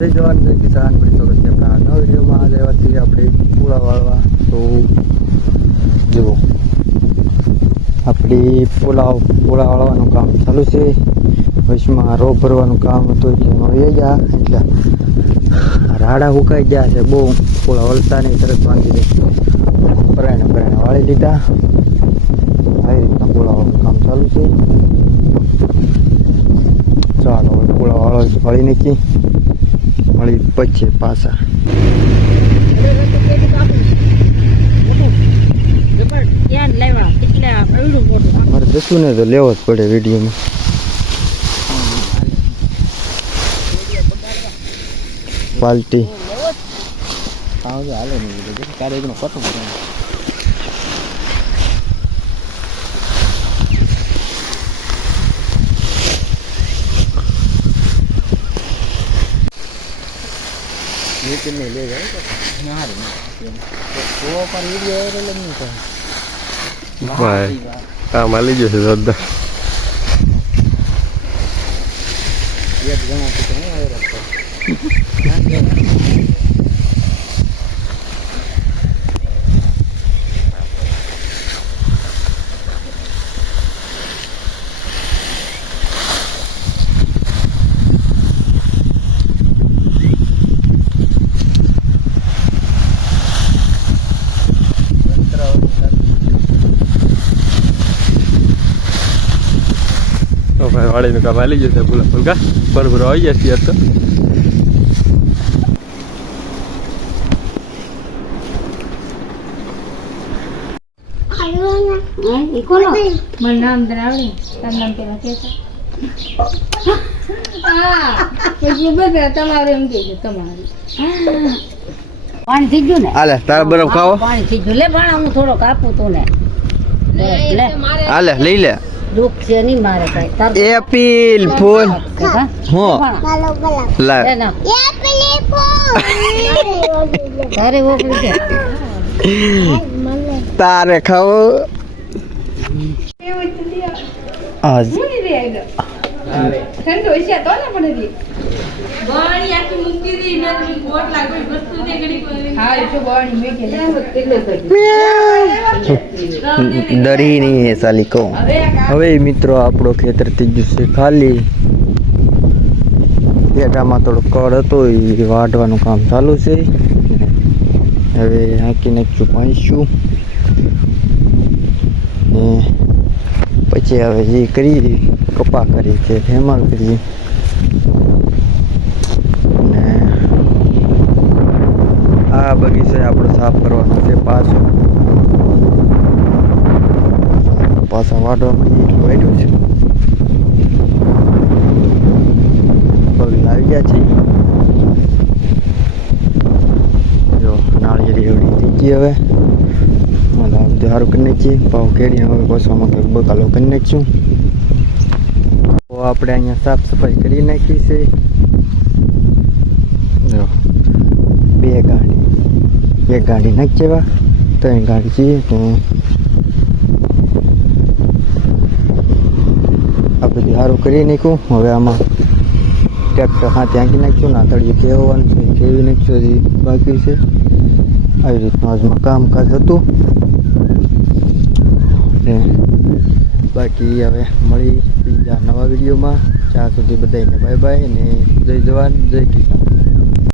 જય જવાન જય કિસાન બધી સ્વાગત છે આપણા નવા વિડીયોમાં. આજે વાત કરીએ આપણે પૂળા વાળવા. તો જુઓ આપણી પૂળા વાળવાનું કામ ચાલુ છે. વચમાં રો ભરવાનું કામ હતું એટલે એમાં વહી ગયા, એટલે રાડા સુકાઈ ગયા છે બહુ. પૂળા વળતા નહીં, તરત બાંધી દે પરાયને વાળી લીધા. આવી રીતના પૂળા વાળવાનું કામ ચાલુ છે. ચાલો હવે પૂળા વાળી નાખી, મળી પછી પાછા. મારે જશું ને તો લેવો જ પડે વિડીયોમાં. પાલટી હાલે નહીં ક્યારે પતું नीचे नहीं ले जाए तो पर वीडियो नहीं भाई काम आ लीजिए से दादा एक जमा तो नहीं आया रखता भाई वाले में कमा लीजिए सब बोला उनका बरबर आई जैसी तो नाम द्रावणी नाम के તમારે એમ કે તમારી પાણી થઈ ગયું ને આલે તાર બરફ ખાવો પાણી થઈ ગયું લે પણ હું થોડો કાપું તું ને લે આલે લઈ લે દુઃખ છે નહીં મારે કઈ તાર એપલ ફૂલ હો લા એપલ ફૂલ તારે ઓકલી છે તારે ખાવો આજ ઠંડો છે તો ને પડે દી બાણી આખી મૂકી દી ને કોટ લાગી વસ્તુ દે ઘડી કોઈ હા એ તો બાણી મે કે ડરી નહીં હે સાલી કો. હવે મિત્રો આપણો ખેતર થઈ ગયું છે ખાલી. પેટામાં થોડો કળ હતો એ વાઢવાનું કામ ચાલુ છે. હવે હાંકી નાખ્યું પાંચશું ને પછી હવે જે કરી કપા કરી છે હેમલ કરી ને આ બગીચો આપણો સાફ કરવાનો છે પાછો. પાછા વાઢવામાં એટલું વાઢ્યું છે. પગ આવી ગયા છે. જો નાળિયેરી એવડી થઈ ગઈ. હવે સારું કરી નાખીએ. પાવ કેળીને હવે કોસવામાં કંઈક બકાલો કરી નાખીશું. તો આપણે અહીંયા સાફ સફાઈ કરી નાખી છે. જો બે ગાડી, એક ગાડી નાખી જેવા, ત્રણ ગાડી છીએ તો આ બધું સારું કરી નાખ્યું. હવે આમાં ટ્રેક્ટર હાથે આંકી નાખ્યું ને તળિયે ખેવવાનું છે, ખેવી નાખ્યું. હજી બાકી છે. આવી રીતનું આજમાં કામકાજ હતું. બાકી હવે મળી બીજા નવા વિડીયોમાં. ત્યાં સુધી બધાને બાય બાય ને જય જવાન જય કિસાન.